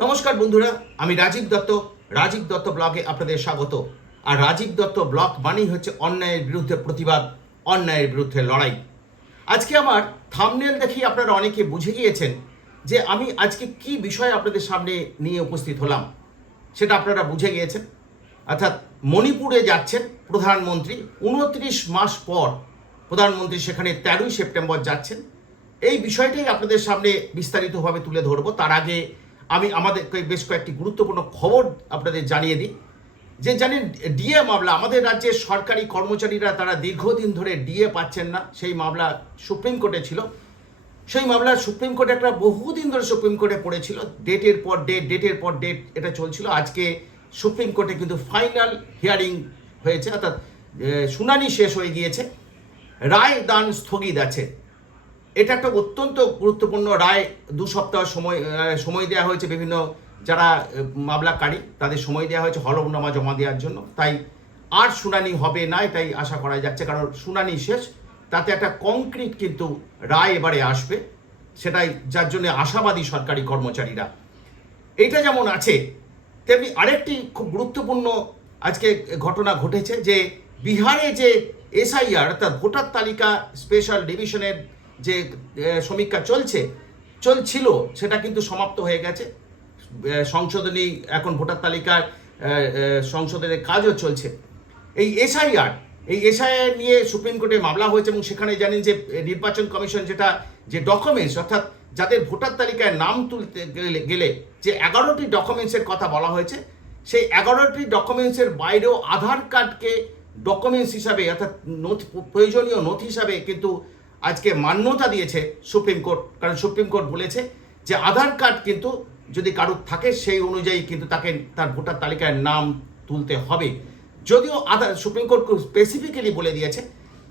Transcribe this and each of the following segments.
নমস্কার বন্ধুরা, আমি রাজীব দত্ত রাজীব দত্ত ব্লগে আপনাদের স্বাগত। আর রাজীব দত্ত ব্লগ মানেই হচ্ছে অন্যায়ের বিরুদ্ধে প্রতিবাদ, অন্যায়ের বিরুদ্ধে লড়াই। আজকে আমার থামনেল দেখেই আপনারা অনেকে বুঝে গিয়েছেন যে আমি আজকে কি বিষয় আপনাদের সামনে নিয়ে উপস্থিত হলাম, সেটা আপনারা বুঝে গিয়েছেন। অর্থাৎ মণিপুরে যাচ্ছেন প্রধানমন্ত্রী, উনত্রিশ মাস পর প্রধানমন্ত্রী সেখানে তেরোই সেপ্টেম্বর যাচ্ছেন। এই বিষয়টাই আপনাদের সামনে বিস্তারিতভাবে তুলে ধরবো। তার আগে আমি আমাদের বেশ কয়েকটি গুরুত্বপূর্ণ খবর আপনাদের জানিয়ে দিই। যে জানেন, ডিএ মামলা, আমাদের রাজ্যের সরকারি কর্মচারীরা তারা দীর্ঘদিন ধরে ডিএ পাচ্ছেন না, সেই মামলা সুপ্রিম কোর্টে ছিল। সেই মামলা সুপ্রিম কোর্টে একটা বহুদিন ধরে সুপ্রিম কোর্টে পড়েছিল। ডেটের পর ডেট, ডেটের পর ডেট এটা চলছিল। আজকে সুপ্রিম কোর্টে কিন্তু ফাইনাল হিয়ারিং হয়েছে, অর্থাৎ শুনানি শেষ হয়ে গিয়েছে। রায় দান স্থগিত আছে। এটা একটা অত্যন্ত গুরুত্বপূর্ণ রায়। দু সপ্তাহ সময় সময় দেওয়া হয়েছে বিভিন্ন যারা মামলাকারী, তাদের সময় দেওয়া হয়েছে হলফনামা জমা দেওয়ার জন্য। তাই আর শুনানি হবে না, এটাই আশা করা যাচ্ছে, কারণ শুনানি শেষ। তাতে একটা কংক্রিট কিন্তু রায় এবারে আসবে, সেটাই, যার জন্য আশাবাদী সরকারি কর্মচারীরা। এটা যেমন আছে, তেমনি আরেকটি খুব গুরুত্বপূর্ণ আজকে ঘটনা ঘটেছে যে বিহারে যে এসআইআর, অর্থাৎ ভোটার তালিকা স্পেশাল ডিভিশনের যে সমীক্ষা চলছে চলছিল সেটা কিন্তু সমাপ্ত হয়ে গেছে। সংশোধনী এখন ভোটার আহ, সংশোধনের কাজও চলছে। এই এসআইআর এই এসআইআর নিয়ে সুপ্রিম কোর্টে মামলা হয়েছে এবং সেখানে জানেন যে নির্বাচন কমিশন যেটা যে ডকুমেন্টস অর্থাৎ যাদের ভোটার তালিকায় নাম তুলতে গেলে গেলে যে এগারোটি ডকুমেন্টসের কথা বলা হয়েছে সেই এগারোটি ডকুমেন্টসের বাইরেও আধার কার্ডকে ডকুমেন্টস হিসাবে অর্থাৎ নথি প্রয়োজনীয় নথি হিসাবে কিন্তু আজকে মান্যতা দিয়েছে সুপ্রিম কোর্ট, কারণ সুপ্রিম কোর্ট বলেছে যে আধার কার্ড কিন্তু যদি কারুর থাকে, সেই অনুযায়ী কিন্তু তাকে, তার ভোটার তালিকায় নাম তুলতে হবে। যদিও আধার সুপ্রিম কোর্ট স্পেসিফিক্যালি বলে দিয়েছে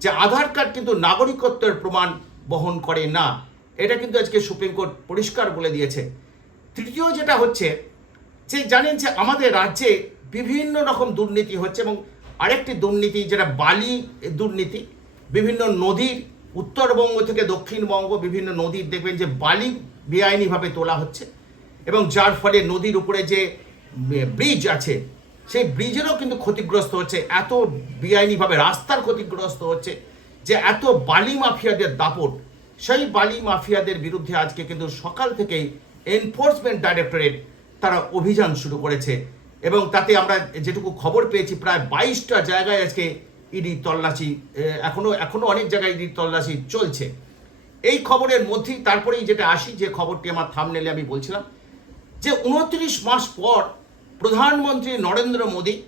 যে আধার কার্ড কিন্তু নাগরিকত্বের প্রমাণ বহন করে না। এটা কিন্তু আজকে সুপ্রিম কোর্ট পরিষ্কার বলে দিয়েছে। তৃতীয় যেটা হচ্ছে, যে জানেন যে আমাদের রাজ্যে বিভিন্ন রকম দুর্নীতি হচ্ছে এবং আরেকটি দুর্নীতি, যেটা বালি দুর্নীতি, বিভিন্ন নদীর উত্তরবঙ্গ থেকে দক্ষিণবঙ্গ বিভিন্ন নদীর দেখবেন যে বালি বেআইনিভাবে তোলা হচ্ছে এবং যার ফলে নদীর উপরে যে ব্রিজ আছে, সেই ব্রিজেরও কিন্তু ক্ষতিগ্রস্ত হচ্ছে। এত বেআইনিভাবে রাস্তার ক্ষতিগ্রস্ত হচ্ছে যে এত বালি মাফিয়াদের দাপট। সেই বালি মাফিয়াদের বিরুদ্ধে আজকে কিন্তু সকাল থেকেই এনফোর্সমেন্ট ডাইরেক্টরেট তারা অভিযান শুরু করেছে এবং তাতে আমরা যেটুকু খবর পেয়েছি, প্রায় বাইশটা জায়গায় আজকে ইডি তল্লাশি এখনও এখনও অনেক জায়গায় ইডি তল্লাশি চলছে। এই খবরের মধ্যেই তারপরেই যেটা আসি, যে খবরটি আমার থামনেলে আমি বলছিলাম, যে উনত্রিশ মাস পর প্রধানমন্ত্রী নরেন্দ্র মোদী,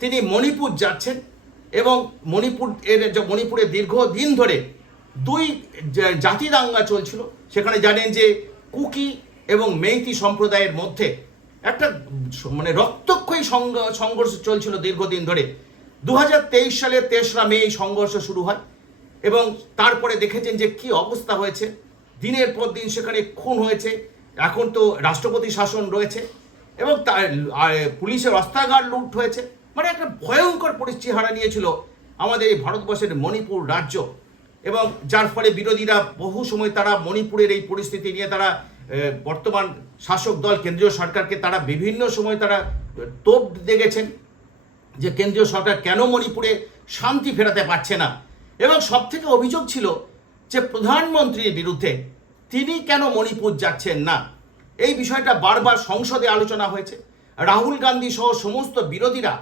তিনি মণিপুর যাচ্ছেন এবং মণিপুর, এর মণিপুরে দীর্ঘদিন ধরে দুই জাতি দাঙ্গা চলছিল। সেখানে জানেন যে কুকি এবং মেইতি সম্প্রদায়ের মধ্যে একটা মানে রক্তক্ষয়ী সংঘ- সংঘর্ষ চলছিল দীর্ঘদিন ধরে। দু সালের তেসরা মে এই সংঘর্ষ শুরু হয় এবং তারপরে দেখেছেন যে কি অবস্থা হয়েছে। দিনের পর দিন সেখানে খুন হয়েছে। এখন তো রাষ্ট্রপতি শাসন রয়েছে এবং তার পুলিশের অস্ত্রাগার লুট হয়েছে। মানে একটা ভয়ঙ্কর পরিস্থিতি হারা নিয়েছিল আমাদের এই ভারতবর্ষের মণিপুর রাজ্য। এবং যার ফলে বিরোধীরা বহু সময় তারা মণিপুরের এই পরিস্থিতি নিয়ে তারা বর্তমান শাসক দল, কেন্দ্রীয় সরকারকে তারা বিভিন্ন সময় তারা তোপ দেখেছেন যে কেন্দ্রীয় সরকার কেন মণিপুরে শান্তি ফেরাতে পারছে না? এবং সব থেকে অভিযোগ ছিল যে প্রধানমন্ত্রীর বিরুদ্ধে তিনি কেন মণিপুর যাচ্ছেন না? এই বিষয়টা বারবার সংসদে আলোচনা হয়েছে। রাহুল গান্ধী সহ সমস্ত বিরোধীরা,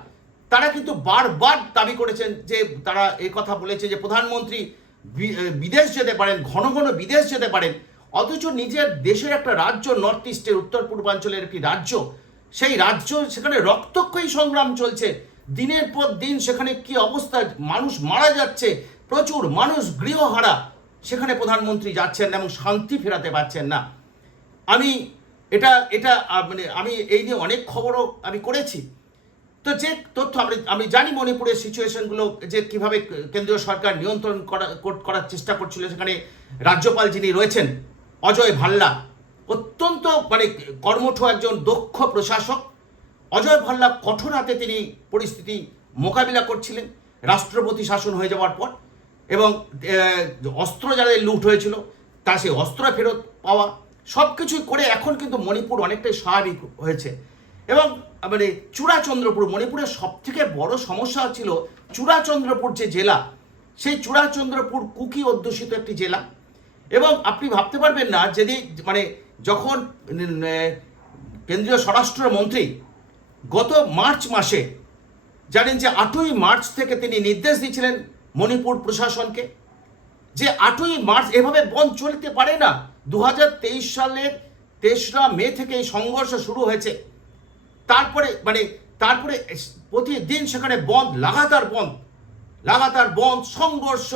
তারা কিন্তু বারবার দাবি করেছেন যে, তারা কথা বলেছে যে প্রধানমন্ত্রী বিদেশ যেতে পারেন, ঘন ঘন বিদেশ যেতে পারেন, অথচ নিজের দেশের একটা রাজ্য নর্থ ইস্টের উত্তর পূর্বাঞ্চলের একটি রাজ্য, সেই রাজ্য, সেখানে রক্তক্ষয়ী সংগ্রাম চলছে। দিনের পর দিন সেখানে কি অবস্থা? মানুষ মারা যাচ্ছে, প্রচুর মানুষ গৃহহারা। সেখানে প্রধানমন্ত্রী যাচ্ছেন না এবং শান্তি ফেরাতে পারছেন না। আমি এটা এটা মানে আমি এই নিয়ে অনেক খবরও আমি করেছি। তো যে তথ্য আমি আমি জানি মণিপুরের সিচুয়েশনগুলো যে কীভাবে কেন্দ্রীয় সরকার নিয়ন্ত্রণ করা, কর- করার চেষ্টা করছিল, সেখানে রাজ্যপাল যিনি রয়েছেন, অজয় ভাল্লা, অত্যন্ত মানে কর্মঠ একজন দক্ষ প্রশাসক। অজয় ভাল্লা কঠোর হাতে তিনি পরিস্থিতি মোকাবিলা করছিলেন। রাষ্ট্রপতি শাসন হয়ে যাওয়ার পর এবং অস্ত্র যাদের লুট হয়েছিল, তা সেই অস্ত্র ফেরত পাওয়া সব কিছুই করে এখন কিন্তু মণিপুর অনেকটাই স্বাভাবিক হয়েছে। এবং মানে চূড়াচন্দ্রপুর, মণিপুরের সব থেকে বড় সমস্যা ছিল চূড়াচন্দ্রপুর যে জেলা, সেই চূড়াচন্দ্রপুর কুকি অধ্যুষিত একটি জেলা। এবং আপনি ভাবতে পারবেন না যদি মানে যখন কেন্দ্রীয় স্বরাষ্ট্রমন্ত্রী গত মার্চ মাসে, জানেন যে আটই মার্চ থেকে তিনি নির্দেশ দিয়েছিলেন মণিপুর প্রশাসনকে যে আটই মার্চ এভাবে বন্ধ চলতে পারে না। দু সালের তেসরা মে থেকে এই সংঘর্ষ শুরু হয়েছে। তারপরে মানে তারপরে প্রতিদিন সেখানে বন্ধ, লাগাতার বন্ধ লাগাতার বন্ধ, সংঘর্ষ,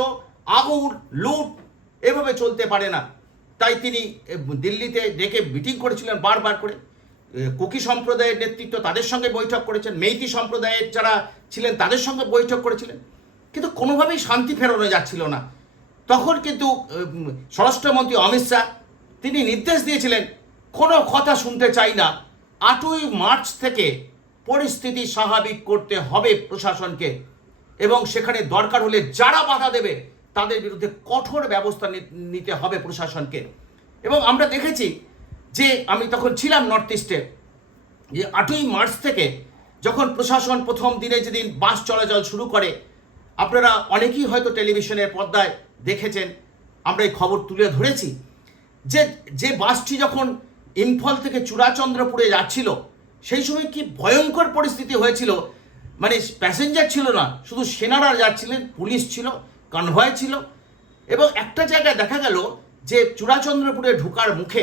আগুন, লুট এভাবে চলতে পারে না। তাই তিনি দিল্লিতে ডেকে মিটিং করেছিলেন বারবার করে। কুকি সম্প্রদায়ের নেতৃত্ব তাদের সঙ্গে বৈঠক করেছেন, মেইতি সম্প্রদায়ের যারা ছিলেন তাদের সঙ্গে বৈঠক করেছিলেন। কিন্তু কোনোভাবেই শান্তি ফেরানো যাচ্ছিল না। তখন কিন্তু স্বরাষ্ট্রমন্ত্রী অমিত শাহ, তিনি নির্দেশ দিয়েছিলেন, কোনো কথা শুনতে চাই না। আটই মার্চ থেকে পরিস্থিতি স্বাভাবিক করতে হবে প্রশাসনকে এবং সেখানে দরকার হলে যারা বাধা দেবে, তাদের বিরুদ্ধে কঠোর ব্যবস্থা নিতে হবে প্রশাসনকে। এবং আমরা দেখেছি যে আমি তখন ছিলাম নর্থ ইস্টে যে আটই মার্চ থেকে যখন প্রশাসন প্রথম দিনে যেদিন বাস চলাচল শুরু করে, আপনারা অনেকেই হয়তো টেলিভিশনের পর্দায় দেখেছেন, আমরা এই খবর তুলে ধরেছি। যে যে বাসটি যখন ইম্ফল থেকে চূড়াচন্দ্রপুরে যাচ্ছিল, সেই সময় কি ভয়ঙ্কর পরিস্থিতি হয়েছিল? মানে প্যাসেঞ্জার ছিল না, শুধু সেনারা যাচ্ছিলেন, পুলিশ ছিল কনভয় ছিল। এবং একটা জায়গায় দেখা গেল যে চূড়াচন্দ্রপুরে ঢোকার মুখে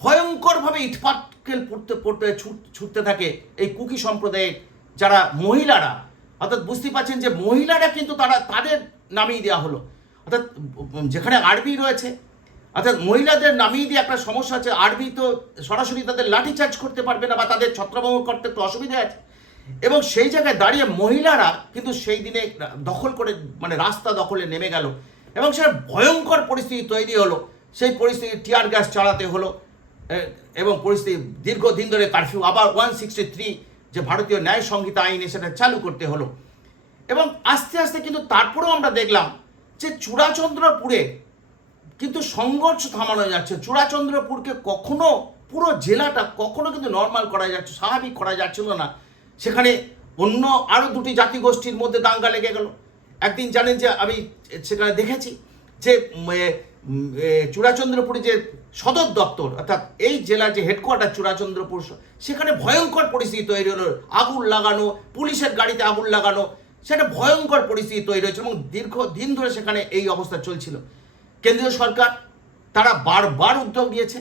ভয়ঙ্করভাবে ইটপাটকেল পড়তে পড়তে ছুট- ছুটতে থাকে এই কুকি সম্প্রদায়ের যারা মহিলারা। অর্থাৎ বুঝতে পারছেন যে মহিলারা কিন্তু তারা, তাদের নামিয়ে দেওয়া হলো। অর্থাৎ যেখানে আরবি রয়েছে, অর্থাৎ মহিলাদের নামিয়ে দিয়ে একটা সমস্যা আছে। আরবি তো সরাসরি তাদের লাঠিচার্জ করতে পারবে না বা তাদের ছত্রভঙ্গ করতে একটু অসুবিধা আছে। এবং সেই জায়গায় দাঁড়িয়ে মহিলারা কিন্তু সেই দিনে দখল করে মানে রাস্তা দখলে নেমে গেল। এবং সে ভয়ঙ্কর পরিস্থিতি তৈরি হলো। সেই পরিস্থিতি টিয়ার গ্যাস চালাতে হলো। এবং পরিস্থিতি দীর্ঘদিন ধরে কারফিউ আবার ওয়ান সিক্সটি থ্রি যে ভারতীয় ন্যায় সংহিতা আইনে সেটা চালু করতে হলো। এবং আস্তে আস্তে কিন্তু তারপরেও আমরা দেখলাম যে চূড়াচন্দ্রপুরে কিন্তু সংঘর্ষ থামানো যাচ্ছে। চূড়াচন্দ্রপুরকে কখনো পুরো জেলাটা কখনো কিন্তু নর্মাল করা যাচ্ছে, স্বাভাবিক করা যাচ্ছিল না। সেখানে অন্য আরও দুটি জাতিগোষ্ঠীর মধ্যে দাঙ্গা লেগে গেল। একদিন জানেন যে আমি সেখানে দেখেছি যে চূড়াচন্দ্রপুরে যে সদর দপ্তর, অর্থাৎ এই জেলার যে হেডকোয়ার্টার চূড়াচন্দ্রপুর, সেখানে ভয়ঙ্কর পরিস্থিতি তৈরি হলো। আগুন লাগানো, পুলিশের গাড়িতে আগুন লাগানো, সেটা ভয়ঙ্কর পরিস্থিতি তৈরি হয়েছে এবং দীর্ঘ দিন ধরে সেখানে এই অবস্থা চলছিল। কেন্দ্রীয় সরকার, তারা বারবার উদ্যোগ নিয়েছে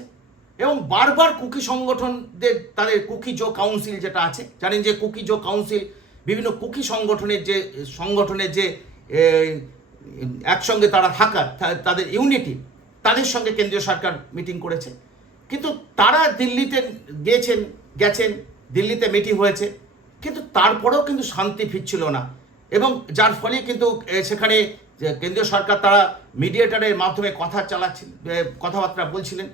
এবং বারবার কুকি সংগঠনদের, তাদের কুকি জো কাউন্সিল যেটা আছে, জানেন যে কুকি জো কাউন্সিল বিভিন্ন কুকি সংগঠনের যে সংগঠনের যে একসঙ্গে তারা থাকার তাদের ইউনিটি, তাদের সঙ্গে কেন্দ্রীয় সরকার মিটিং করেছে। কিন্তু তারা দিল্লিতে গিয়েছেন গেছেন, দিল্লিতে মিটিং হয়েছে, কিন্তু তারপরেও কিন্তু শান্তি ফিরছিল না। এবং যার ফলে কিন্তু সেখানে কেন্দ্রীয় সরকার, তারা মিডিয়েটারের মাধ্যমে কথা চালাচ্ছিল কথাবার্তা বলছিলেন।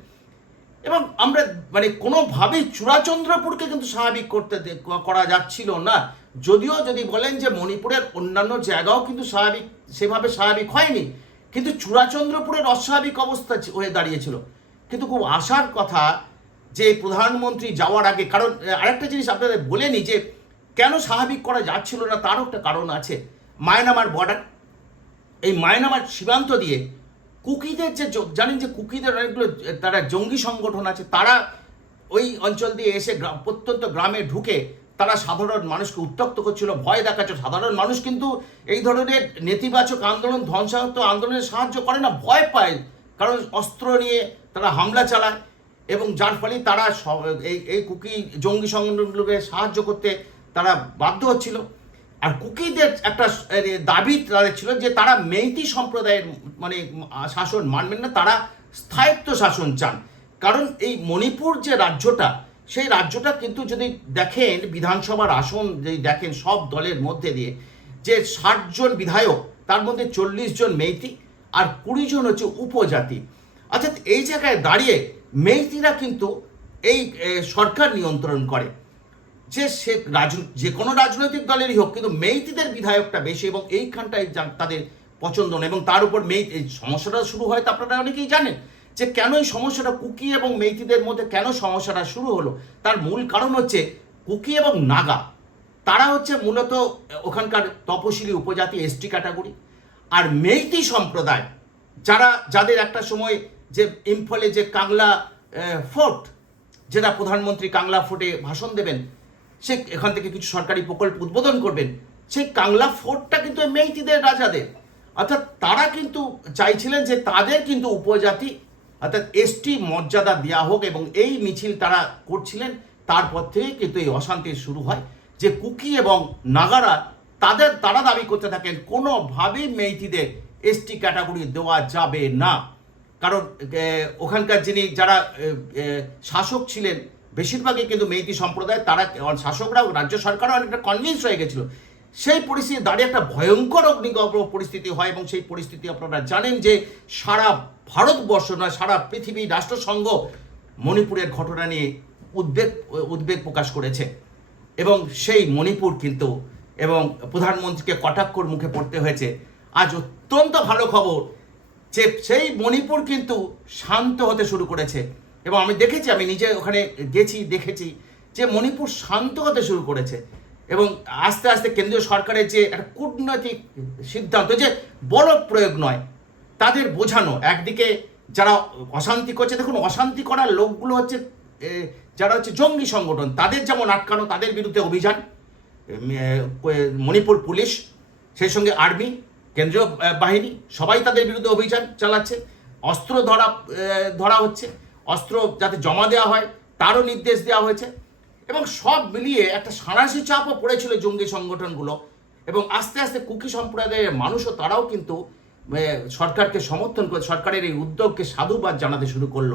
এবং আমরা মানে কোনোভাবেই চূড়াচন্দ্রপুরকে কিন্তু স্বাভাবিক করতে করা যাচ্ছিল না। যদিও যদি বলেন যে মণিপুরের অন্যান্য জায়গাও কিন্তু স্বাভাবিক, সেভাবে স্বাভাবিক হয়নি, কিন্তু চূড়াচন্দ্রপুরের অস্বাভাবিক অবস্থা হয়ে দাঁড়িয়েছিল। কিন্তু খুব আশার কথা যে প্রধানমন্ত্রী যাওয়ার আগে, কারণ আরেকটা জিনিস আপনাদের বলে যে, কেন স্বাভাবিক করা যাচ্ছিল না, তারও একটা কারণ আছে। মায়ানমার বর্ডার, এই মায়ানমার সীমান্ত দিয়ে কুকিদের যে জানেন যে কুকিদের অনেকগুলো, তারা জঙ্গি সংগঠন আছে, তারা ওই অঞ্চল দিয়ে এসে প্রত্যন্ত গ্রামে ঢুকে তারা সাধারণ মানুষকে উত্তক্ত করছিল, ভয় দেখাচ্ছে। সাধারণ মানুষ কিন্তু এই ধরনের নেতিবাচক আন্দোলন ধ্বংসাত্মক আন্দোলনে সাহায্য করে না, ভয় পায়। কারণ অস্ত্র নিয়ে তারা হামলা চালায় এবং যার ফলে তারা এই এই কুকি জঙ্গি সংগঠনগুলোকে সাহায্য করতে তারা বাধ্য হচ্ছিল। আর কুকিদের একটা দাবি তাদের ছিল যে তারা মেইতি সম্প্রদায়ের মানে শাসন মানবেন না, তারা স্থায়িত্ব শাসন চান। কারণ এই মণিপুর যে রাজ্যটা, সেই রাজ্যটা কিন্তু যদি দেখেন, বিধানসভার আসন যদি দেখেন সব দলের মধ্যে দিয়ে, যে ষাট জন বিধায়ক, তার মধ্যে চল্লিশ জন মেইতি আর কুড়ি জন হচ্ছে উপজাতি। আচ্ছা এই জায়গায় দাঁড়িয়ে মেইতিরা কিন্তু এই সরকার নিয়ন্ত্রণ করে। যে সে রাজ যে কোনো রাজনৈতিক দলেরই হোক, কিন্তু মেইতিদের বিধায়কটা বেশি এবং এইখানটাই তাদের পছন্দ না এবং তার উপর মেই এই সমস্যাটা শুরু হয় তো আপনারা অনেকেই জানেন যে কেন এই সমস্যাটা কুকি এবং মেইতিদের মধ্যে কেন সমস্যাটা শুরু হলো? তার মূল কারণ হচ্ছে কুকি এবং নাগা। তারা হচ্ছে মূলত ওখানকার তপশিলি উপজাতি, এসটি ক্যাটাগরি। আর মেইতি সম্প্রদায়, যারা যাদের একটা সময় যে ইম্ফলে যে কাংলা ফোর্ট, যেটা প্রধানমন্ত্রী কাংলা ফোর্টে ভাষণ দেবেন সে এখান থেকে কিছু সরকারি প্রকল্প উদ্বোধন করবেন, সেই কাংলা ফোর্টটা কিন্তু মেইতিদের রাজাদের। অর্থাৎ তারা কিন্তু চাইছিলেন যে তাদের কিন্তু উপজাতি, অর্থাৎ এসটি মর্যাদা দেওয়া হোক এবং এই মিছিল তারা করছিলেন, তারপর থেকে কিন্তু এই অশান্তি শুরু হয় যে কুকি এবং নাগারা তাদের, তারা দাবি করতে থাকেন, কোনোভাবেই মেইতিদের এসটি ক্যাটাগরি দেওয়া যাবে না। কারণ ওখানকার যিনি যারা শাসক ছিলেন বেশিরভাগই কিন্তু মেইতি সম্প্রদায়, তারা শাসকরাও, রাজ্য সরকারও অনেকটা কনভিন্স হয়ে গেছিল। সেই পরিস্থিতি দাঁড়িয়ে একটা ভয়ঙ্কর অগ্নিগর্ভ পরিস্থিতি হয় এবং সেই পরিস্থিতি আপনারা জানেন যে সারা ভারতবর্ষ নয়, সারা পৃথিবী রাষ্ট্রসংঘ মণিপুরের ঘটনা নিয়ে উদ্বেগ উদ্বেগ প্রকাশ করেছে। এবং সেই মণিপুর কিন্তু, এবং প্রধানমন্ত্রীকে কটাক্ষর মুখে পড়তে হয়েছে। আজ অত্যন্ত ভালো খবর যে সেই মণিপুর কিন্তু শান্ত হতে শুরু করেছে। এবং আমি দেখেছি, আমি নিজে ওখানে গেছি, দেখেছি যে মণিপুর শান্ত হতে শুরু করেছে এবং আস্তে আস্তে কেন্দ্রীয় সরকারের যে একটা কূটনৈতিক সিদ্ধান্ত যে বড় প্রয়োগ নয়, তাদের বোঝানো। একদিকে যারা অশান্তি করছে, দেখুন অশান্তি করার লোকগুলো হচ্ছে যারা হচ্ছে জঙ্গি সংগঠন, তাদের যেমন আটকানো, তাদের বিরুদ্ধে অভিযান। মণিপুর পুলিশ, সেই সঙ্গে আর্মি, কেন্দ্রীয় বাহিনী, সবাই তাদের বিরুদ্ধে অভিযান চালাচ্ছে। অস্ত্র ধরা ধরা হচ্ছে। অস্ত্র যাতে জমা দেওয়া হয়, তারও নির্দেশ দেওয়া হয়েছে। এবং সব মিলিয়ে একটা সাঁড়াশি চাপও পড়েছিল জঙ্গি সংগঠনগুলো। এবং আস্তে আস্তে কুকি সম্প্রদায়ের মানুষও তারাও কিন্তু সরকারকে সমর্থন করে, সরকারের এই উদ্যোগকে সাধুবাদ জানাতে শুরু করল।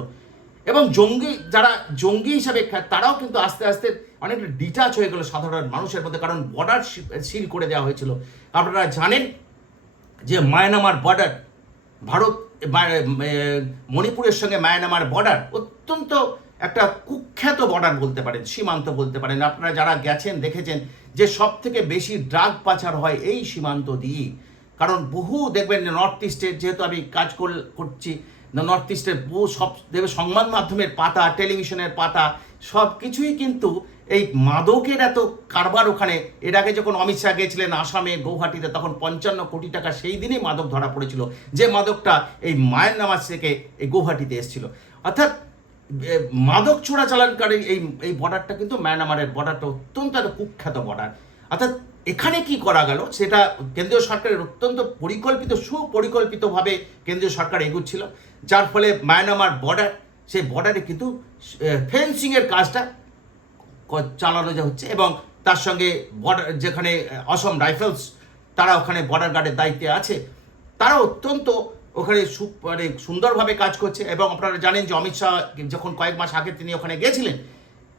এবং জঙ্গি, যারা জঙ্গি হিসাবে তারাও কিন্তু আস্তে আস্তে অনেকটা ডিটাচ হয়ে গেল সাধারণ মানুষের মধ্যে, কারণ বর্ডার সিল করে দেওয়া হয়েছিল। আপনারা জানেন যে মায়ানমার বর্ডার ভারত মণিপুরের সঙ্গে মায়ানমার বর্ডার অত্যন্ত একটা কুখ্যাত বর্ডার বলতে পারেন, সীমান্ত বলতে পারেন। আপনারা যারা গেছেন, দেখেছেন যে সব থেকে বেশি ড্রাগ পাচার হয় এই সীমান্ত দিয়ে কারণ বহু দেখবেন নর্থ ইস্টের যেহেতু আমি কাজ কর- করছি নর্থ ইস্টের বহু সব দেখবে সংবাদ মাধ্যমের পাতা টেলিভিশনের পাতা সব কিছুই কিন্তু এই মাদকের এত কারবার ওখানে, এর আগে যখন অমিত শাহ গিয়েছিলেন আসামে, গৌহাটিতে, তখন পঞ্চান্ন কোটি টাকা সেই দিনেই মাদক ধরা পড়েছিল। যে মাদকটা এই মায়ানমার থেকে এই গৌহাটিতে এসেছিল। অর্থাৎ মাদক চোরাচালানকারী এই এই বর্ডারটা কিন্তু মায়ানমারের বর্ডারটা অত্যন্ত একটা কুখ্যাত বর্ডার। অর্থাৎ, এখানে কি করা গেল? সেটা কেন্দ্রীয় সরকারের অত্যন্ত পরিকল্পিত, সুপরিকল্পিতভাবে কেন্দ্রীয় সরকার এগুচ্ছিল। যার ফলে মায়ানমার বর্ডার, সেই বর্ডারে কিন্তু ফেন্সিংয়ের কাজটা চালানো হচ্ছে এবং তার সঙ্গে বর্ডার যেখানে অসম রাইফেলস, তারা ওখানে বর্ডার গার্ডের দায়িত্বে আছে। তারা অত্যন্ত ওখানে সু- মানে সুন্দরভাবে কাজ করছে এবং আপনারা জানেন যে অমিত শাহ যখন কয়েক মাস আগে তিনি ওখানে গেছিলেন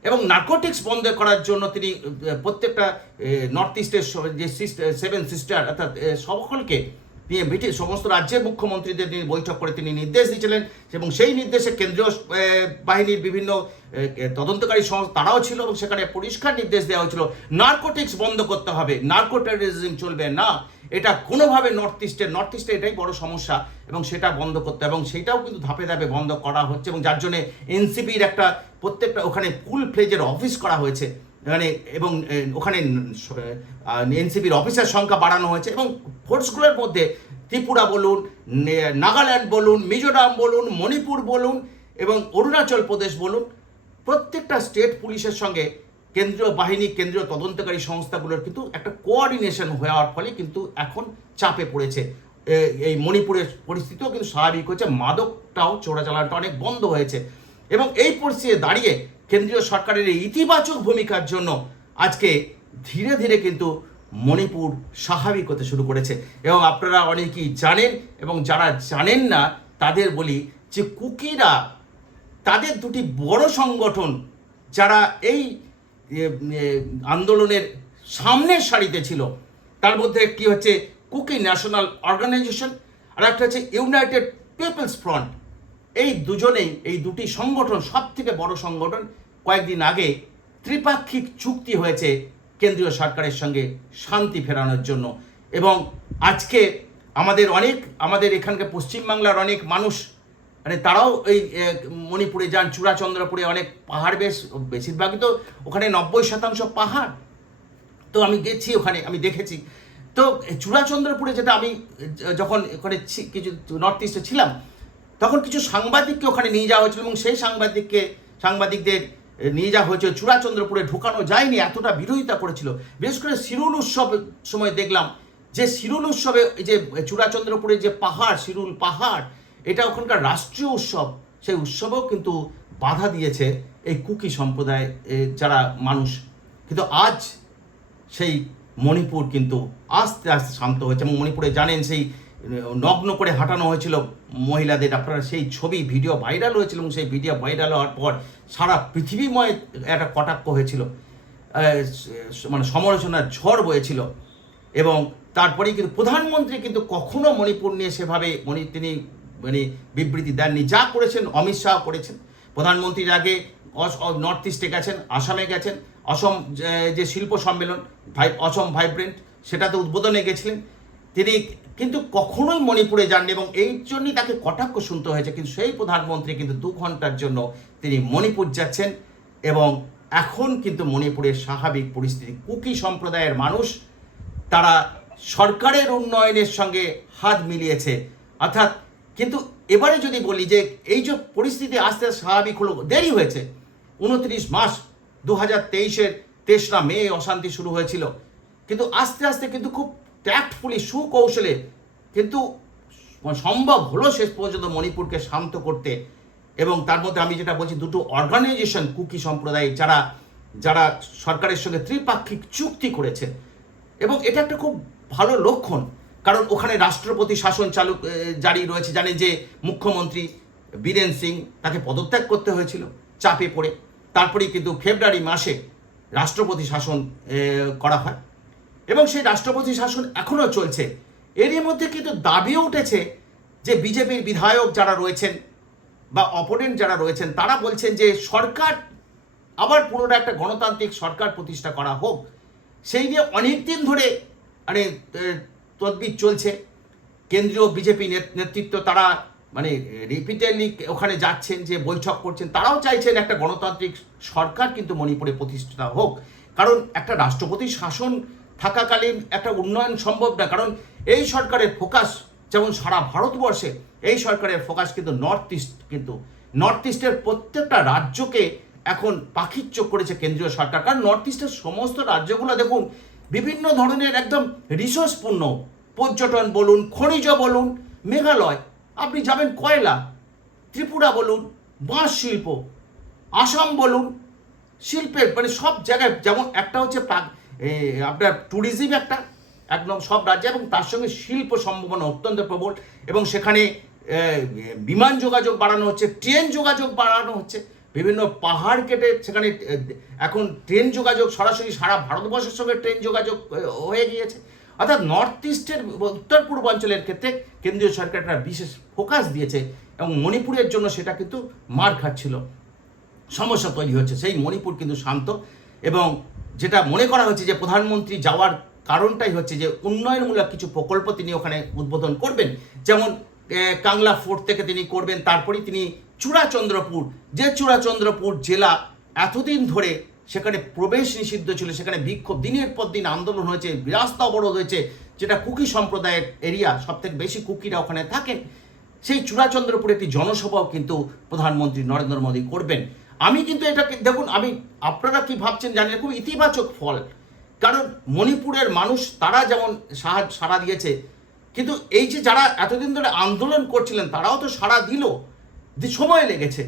এবং নার্কোটিক্স বন্ধ করার জন্য তিনি প্রত্যেকটা নর্থ ইস্টের যে সিস্টার সেভেন সিস্টার অর্থাৎ সকলকে নিয়ে ব্রিটিশ সমস্ত রাজ্যের মুখ্যমন্ত্রীদের নিয়ে বৈঠক করে তিনি নির্দেশ দিয়েছিলেন এবং সেই নির্দেশে কেন্দ্রীয় বাহিনীর বিভিন্ন তদন্তকারী সংস্থা তারাও ছিল এবং সেখানে পরিষ্কার নির্দেশ দেওয়া হয়েছিল, নার্কোটিক্স বন্ধ করতে হবে নার্কো টেরোরিজম চলবে না, এটা কোনোভাবে নর্থ ইস্টের, নর্থ ইস্টে এটাই বড় সমস্যা এবং সেটা বন্ধ করতে এবং সেটাও কিন্তু ধাপে ধাপে বন্ধ করা হচ্ছে এবং যার জন্য এনসিপির একটা প্রত্যেকটা ওখানে ফুল ফ্লেজের অফিস করা হয়েছে। মানে এবং ওখানে এনসিপির অফিসের সংখ্যা বাড়ানো হয়েছে এবং ফোর্সগুলোর মধ্যে ত্রিপুরা বলুন নাগাল্যান্ড বলুন, মিজোরাম বলুন, মণিপুর বলুন এবং অরুণাচল প্রদেশ বলুন, প্রত্যেকটা স্টেট পুলিশের সঙ্গে কেন্দ্রীয় বাহিনী, কেন্দ্রীয় তদন্তকারী সংস্থাগুলোর কিন্তু একটা কোঅর্ডিনেশন হওয়ার ফলে কিন্তু এখন চাপে পড়েছে। এই মণিপুরের পরিস্থিতিও কিন্তু স্বাভাবিক হচ্ছে মাদকটাও চোরাচালানটা অনেক বন্ধ হয়েছে। এবং এই পরিস্থিতিতে দাঁড়িয়ে কেন্দ্রীয় সরকারের এই ইতিবাচক ভূমিকার জন্য আজকে ধীরে ধীরে কিন্তু মণিপুর স্বাভাবিক হতে শুরু করেছে। এবং আপনারা অনেকেই জানেন এবং যারা জানেন না, তাদের বলি যে কুকিরা, তাদের দুটি বড় সংগঠন যারা এই আন্দোলনের সামনের সারিতে ছিল, তার মধ্যে একটি হচ্ছে কুকি ন্যাশনাল অর্গানাইজেশন আর একটা হচ্ছে ইউনাইটেড পিপলস ফ্রন্ট। এই দুজনেই, এই দুটি সংগঠন সব থেকে বড় সংগঠন, কয়েকদিন আগে ত্রিপাক্ষিক চুক্তি হয়েছে কেন্দ্রীয় সরকারের সঙ্গে শান্তি ফেরানোর জন্য। এবং আজকে আমাদের অনেক, আমাদের এখানকার পশ্চিমবাংলার অনেক মানুষ মানে তারাও এই মণিপুরে যান, চূড়াচন্দ্রপুরে অনেক পাহাড় বেশ, বেশিরভাগই তো ওখানে নব্বই শতাংশ পাহাড়। তো আমি গেছি ওখানে, আমি দেখেছি। তো চূড়াচন্দ্রপুরে যেটা আমি যখন ওখানে কিছু নর্থ ইস্টে ছিলাম তখন কিছু সাংবাদিককে ওখানে নিয়ে যাওয়া হয়েছিল এবং সেই সাংবাদিককে, সাংবাদিকদের নিয়ে যাওয়া হয়েছিল। চূড়াচন্দ্রপুরে ঢুকানো যায়নি, এতটা বিরোধিতা করেছিল। বিশেষ করে শিরুল উৎসব সময় দেখলাম, যে শিরুল উৎসবে যে চূড়াচন্দ্রপুরের যে পাহাড়, শিরুল পাহাড়, এটা ওখানকার রাষ্ট্রীয় উৎসব। সেই উৎসবেও কিন্তু বাধা দিয়েছে এই কুকি সম্প্রদায় যারা মানুষ। কিন্তু আজ সেই মণিপুর কিন্তু আস্তে আস্তে শান্ত হয়েছে এবং মণিপুরে জানেন সেই নগ্ন করে হাঁটানো হয়েছিল মহিলাদের। আপনারা সেই ছবি, ভিডিও ভাইরাল হয়েছিল এবং সেই ভিডিও ভাইরাল হওয়ার পর সারা পৃথিবীময় একটা কটাক্ষ হয়েছিল। মানে সমালোচনার ঝড় বয়েছিল এবং তারপরেই কিন্তু প্রধানমন্ত্রী কিন্তু কখনো মণিপুর নিয়ে সেভাবে মণি, তিনি মানে বিবৃতি দেননি। যা করেছেন, অমিত শাহ করেছেন। প্রধানমন্ত্রীর আগে নর্থ ইস্টে গেছেন, আসামে গেছেন, অসম যে শিল্প সম্মেলন, ভাই, অসম ভাইব্রেন্ট, সেটাতে উদ্বোধনে গেছিলেন। তিনি কিন্তু কখনোই মণিপুরে যাননি এবং এই জন্যই তাকে কটাক্ষ শুনতে হয়েছে। কিন্তু সেই প্রধানমন্ত্রী কিন্তু দু ঘণ্টার জন্য তিনি মণিপুর যাচ্ছেন এবং এখন কিন্তু মণিপুরের স্বাভাবিক পরিস্থিতি। কুকি সম্প্রদায়ের মানুষ, তারা সরকারের উন্নয়নের সঙ্গে হাত মিলিয়েছে। অর্থাৎ কিন্তু এবারে যদি বলি যে এই যে পরিস্থিতি আস্তে আস্তে স্বাভাবিক হলো, দেরি হয়েছে। উনত্রিশ মাস দু হাজার তেইশের তেসরা মে অশান্তি শুরু হয়েছিল। কিন্তু আস্তে আস্তে কিন্তু খুব ট্যাক্টফুলি সুকৌশলে, কিন্তু সম্ভব হলো শেষ পর্যন্ত মণিপুরকে শান্ত করতে। এবং তার মধ্যে আমি যেটা বলছি, দুটো অর্গানাইজেশন কুকি সম্প্রদায় যারা যারা সরকারের সঙ্গে ত্রিপাক্ষিক চুক্তি করেছে এবং এটা একটা খুব ভালো লক্ষণ, কারণ ওখানে রাষ্ট্রপতি শাসন চালু জারি রয়েছে। জানেন যে মুখ্যমন্ত্রী বীরেন সিং তাকে পদত্যাগ করতে হয়েছিল, চাপে পড়ে। তারপরেই কিন্তু ফেব্রুয়ারি মাসে রাষ্ট্রপতি শাসন করা হয়। এবং সেই রাষ্ট্রপতি শাসন এখনও চলছে। এরই মধ্যে কিন্তু দাবিও উঠেছে যে বিজেপির বিধায়ক যারা রয়েছেন বা অপোনেন্ট যারা রয়েছেন, তারা বলছেন যে সরকার, আবার পুরোটা একটা গণতান্ত্রিক সরকার প্রতিষ্ঠা করা হোক। সেই নিয়ে অনেক দিন ধরে মানে তদবির চলছে। কেন্দ্রীয় বিজেপি নেতৃত্ব তারা মানে রিপিটেডলি ওখানে যাচ্ছেন যে বৈঠক করছেন। তারাও চাইছেন একটা গণতান্ত্রিক সরকার কিন্তু মণিপুরে প্রতিষ্ঠা হোক। কারণ একটা রাষ্ট্রপতি শাসন থাকাকালীন একটা উন্নয়ন সম্ভব না। কারণ এই সরকারের ফোকাস যেমন সারা ভারতবর্ষে, এই সরকারের ফোকাস কিন্তু নর্থ ইস্ট কিন্তু। নর্থ ইস্টের প্রত্যেকটা রাজ্যকে এখন পাখির পাখিচ্য করেছে কেন্দ্রীয় সরকার। কারণ নর্থ ইস্টের সমস্ত রাজ্যগুলো দেখুন, বিভিন্ন ধরনের একদম রিসোর্সপূর্ণ পর্যটন বলুন, খনিজ বলুন, মেঘালয়, আপনি যাবেন কয়লা, ত্রিপুরা বলুন, বাঁশ শিল্প, আসাম বলুন, শিল্পের মানে সব জায়গায় যেমন একটা হচ্ছে আপনার ট্যুরিজম একটা, একদম সব রাজ্যে এবং তার সঙ্গে শিল্প সম্ভাবনা অত্যন্ত প্রবল এবং সেখানে বিমান যোগাযোগ বাড়ানো হচ্ছে, ট্রেন যোগাযোগ বাড়ানো হচ্ছে, বিভিন্ন পাহাড় কেটে সেখানে এখন ট্রেন যোগাযোগ সরাসরি সারা ভারতবর্ষের সঙ্গে ট্রেন যোগাযোগ হয়ে গিয়েছে। অর্থাৎ নর্থ ইস্টের উত্তর পূর্বাঞ্চলের ক্ষেত্রে কেন্দ্রীয় সরকার একটা বিশেষ ফোকাস দিয়েছে এবং মণিপুরের জন্য সেটা কিন্তু মার খাচ্ছিল। সমস্যা তৈরি হচ্ছে। সেই মণিপুর কিন্তু শান্ত এবং যেটা মনে করা হচ্ছে যে প্রধানমন্ত্রী যাওয়ার কারণটাই হচ্ছে যে উন্নয়নমূলক কিছু প্রকল্প তিনি ওখানে উদ্বোধন করবেন। যেমন কাংলা ফোর্ট থেকে তিনি করবেন, তারপরেই তিনি চূড়াচন্দ্রপুর। যে চূড়াচন্দ্রপুর জেলা এতদিন ধরে সেখানে প্রবেশ নিষিদ্ধ ছিল, সেখানে বিক্ষোভ, দিনের পর দিন আন্দোলন হয়েছে, রাস্তা অবরোধ হয়েছে, যেটা কুকি সম্প্রদায়ের এরিয়া সব থেকে বেশি কুকিরা ওখানে থাকেন। সেই চূড়াচন্দ্রপুরে একটি জনসভাও কিন্তু প্রধানমন্ত্রী নরেন্দ্র মোদী করবেন। আমি কিন্তু এটাকে দেখুন, আমি আপনারা কি ভাবছেন জানি খুব ইতিবাচক ফল। কারণ মণিপুরের মানুষ, তারা যেমন সাহায্য সাড়া দিয়েছে, কিন্তু এই যে যারা এতদিন ধরে আন্দোলন করছিলেন, তারাও তো সাড়া দিল। সময় লেগেছে।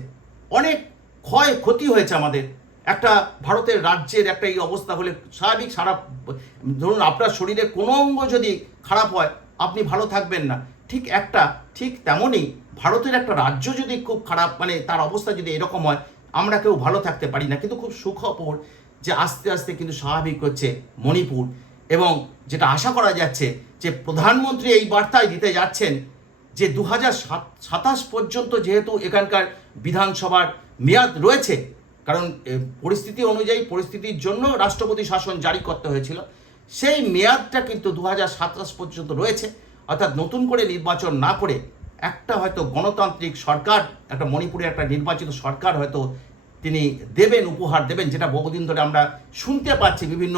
অনেক ক্ষয় ক্ষতি হয়েছে আমাদের। একটা ভারতের রাজ্যের একটা এই অবস্থা হলে স্বাভাবিক সারা ধরুন আপনার শরীরে কোনো অঙ্গ যদি খারাপ হয়, আপনি ভালো থাকবেন না। ঠিক একটা, ঠিক তেমনই ভারতের একটা রাজ্য যদি খুব খারাপ মানে তার অবস্থা যদি এরকম হয় আমরা কেউ ভালো থাকতে পারি না। কিন্তু খুব সুখবর যে আস্তে আস্তে কিন্তু স্বাভাবিক হচ্ছে মণিপুর এবং যেটা আশা করা যাচ্ছে যে প্রধানমন্ত্রী এই বার্তায় দিতে যাচ্ছেন যে দু সাতাশ পর্যন্ত যেহেতু এখানকার বিধানসভার মেয়াদ রয়েছে, কারণ পরিস্থিতি অনুযায়ী পরিস্থিতির জন্য রাষ্ট্রপতি শাসন জারি করতে হয়েছিল, সেই মেয়াদটা কিন্তু দু হাজার সাতাশ পর্যন্ত রয়েছে। অর্থাৎ নতুন করে নির্বাচন না করে একটা হয়তো গণতান্ত্রিক সরকার, একটা মণিপুরে একটা নির্বাচিত সরকার হয়তো তিনি দেবেন, উপহার দেবেন, যেটা বহুদিন ধরে আমরা শুনতে পাচ্ছি, বিভিন্ন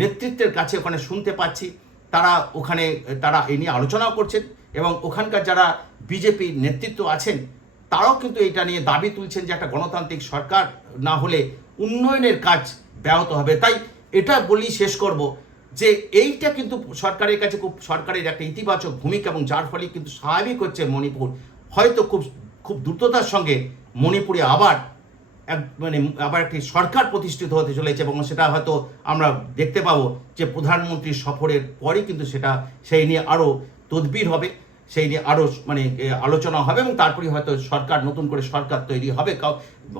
নেতৃত্বের কাছে ওখানে শুনতে পাচ্ছি। তারা ওখানে, তারা এই নিয়ে আলোচনাও করছেন এবং ওখানকার যারা বিজেপির নেতৃত্ব আছেন, তারাও কিন্তু এটা নিয়ে দাবি তুলছেন যে একটা গণতান্ত্রিক সরকার না হলে উন্নয়নের কাজ ব্যাহত হবে। তাই এটা বলি শেষ করব যে এইটা কিন্তু সরকারের কাছে খুব, সরকারের একটা ইতিবাচক ভূমিকা এবং যার ফলে কিন্তু স্বাভাবিক হচ্ছে মণিপুর। হয়তো খুব খুব দ্রুততার সঙ্গে মণিপুরে আবার এক মানে আবার একটি সরকার প্রতিষ্ঠিত হতে চলেছে এবং সেটা হয়তো আমরা দেখতে পাবো যে প্রধানমন্ত্রী সফরের পরে কিন্তু সেটা সেই নিয়ে আরও তদবির হবে, সেই নিয়ে আরও মানে আলোচনা হবে এবং তারপরে হয়তো সরকার, নতুন করে সরকার তৈরি হবে।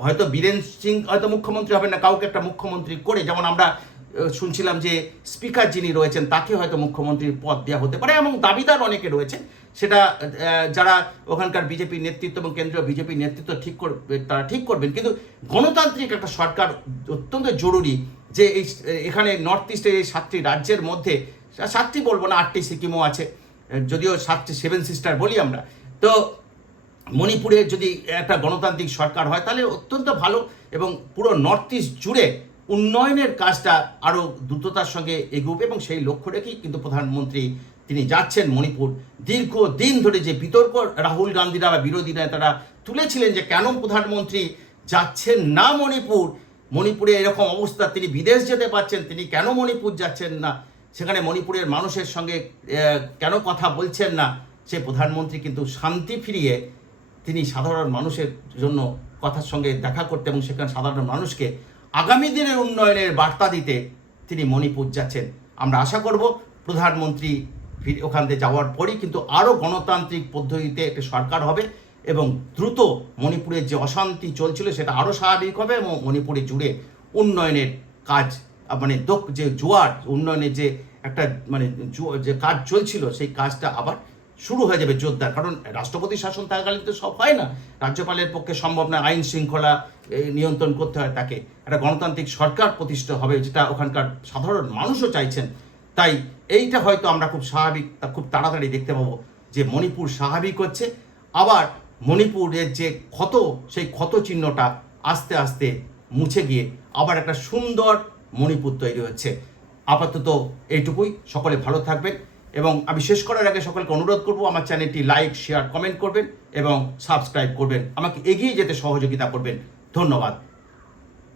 হয়তো বীরেন সিং হয়তো মুখ্যমন্ত্রী হবে না, কাউকে একটা মুখ্যমন্ত্রী করে, যেমন আমরা শুনছিলাম যে স্পিকার যিনি রয়েছেন, তাকে হয়তো মুখ্যমন্ত্রীর পদ দেওয়া হতে পারে এবং দাবিদার অনেকে রয়েছে সেটা যারা ওখানকার বিজেপি নেতৃত্ব এবং কেন্দ্রীয় বিজেপি নেতৃত্ব ঠিক করবে তারা ঠিক করবেন। কিন্তু গণতান্ত্রিক একটা সরকার অত্যন্ত জরুরি যে এই, এখানে নর্থ ইস্টের এই সাতটি রাজ্যের মধ্যে, সাতটি বলব না, আটটি সিকিমও আছে, যদিও সাতটি সেভেন সিস্টার বলি আমরা। তো মণিপুরে যদি একটা গণতান্ত্রিক সরকার হয়, তাহলে অত্যন্ত ভালো এবং পুরো নর্থ ইস্ট জুড়ে উন্নয়নের কাজটা আরও দ্রুততার সঙ্গে এগোবে এবং সেই লক্ষ্য রেখেই কিন্তু প্রধানমন্ত্রী তিনি যাচ্ছেন মণিপুর। দীর্ঘ দিন ধরে যে বিতর্ক রাহুল গান্ধীরা বা বিরোধী নেতারা তুলেছিলেন যে কেন প্রধানমন্ত্রী যাচ্ছেন না মণিপুর, মণিপুরে এরকম অবস্থা, তিনি বিদেশ যেতে পারছেন, তিনি কেন মণিপুর যাচ্ছেন না? সেখানে মণিপুরের মানুষের সঙ্গে কেন কথা বলছেন না? সে প্রধানমন্ত্রী কিন্তু শান্তি ফিরিয়ে তিনি সাধারণ মানুষের জন্য কথার সঙ্গে দেখা করতে এবং সেখানে সাধারণ মানুষকে আগামী দিনের উন্নয়নের বার্তা দিতে তিনি মণিপুর যাচ্ছেন। আমরা আশা করব প্রধানমন্ত্রী ফিরে ওখান থেকে যাওয়ার পরই কিন্তু আরও গণতান্ত্রিক পদ্ধতিতে একটি সরকার হবে এবং দ্রুত মণিপুরের যে অশান্তি চলছিল সেটা আরও স্বাভাবিক হবে এবং মণিপুরে জুড়ে উন্নয়নের কাজ মানে দক্ষ যে জোয়ার, উন্নয়নের যে একটা মানে যে কাজ চলছিল সেই কাজটা আবার শুরু হয়ে যাবে জোরদার। কারণ রাষ্ট্রপতি শাসন থাকাকালীন তো সব হয় না। রাজ্যপালের পক্ষে সম্ভব না আইন শৃঙ্খলা নিয়ন্ত্রণ করতে হয় তাকে। একটা গণতান্ত্রিক সরকার প্রতিষ্ঠা হবে, যেটা ওখানকার সাধারণ মানুষও চাইছেন। তাই এইটা হয়তো আমরা খুব স্বাভাবিক খুব তাড়াতাড়ি দেখতে পাবো যে মণিপুর স্বাভাবিক হচ্ছে। আবার মণিপুরের যে ক্ষত, সেই ক্ষত চিহ্নটা আস্তে আস্তে মুছে গিয়ে আবার একটা সুন্দর মণিপুর তৈরি হচ্ছে। আপাতত এইটুকুই। সকলে ভালো থাকবেন। এবং আমি শেষ করার আগে সকলকে অনুরোধ করব আমার চ্যানেলটি লাইক, শেয়ার, কমেন্ট করবেন এবং সাবস্ক্রাইব করবেন। আমাকে এগিয়ে যেতে সহযোগিতা করবেন। ধন্যবাদ।